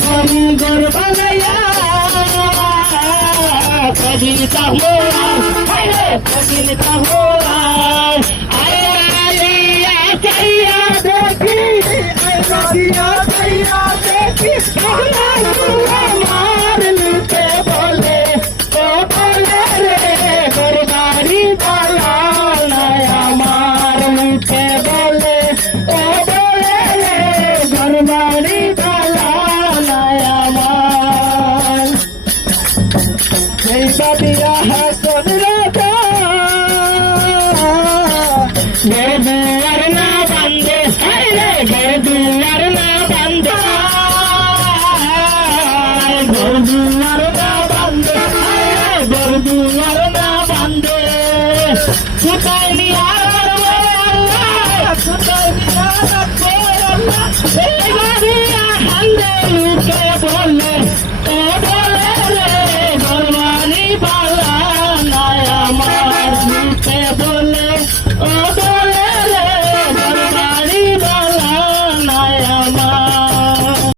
ঘর বানাইয়া কদিন তাহো কদিন তাহো আইয়া চাইয়া দেখি আইয়া চাইয়া দেখি আমার লুকে বলে ও বলে রে ঘর বাড়ি বালা নাই আমার মুখে বলে ও বলে রে ঘর বাড়ি বালা নাই আমার এই বাবিয়া হাসন রাজা বেদুয়ার না বান্দে রে বেদুয়ার না বান্দে বেদুয়ার না বান্দে বেদুয়ার না বান্দে কোথায় নিয়ার কোথায় নিয়ার এই বাবিয়া হান্দে লুকে বলে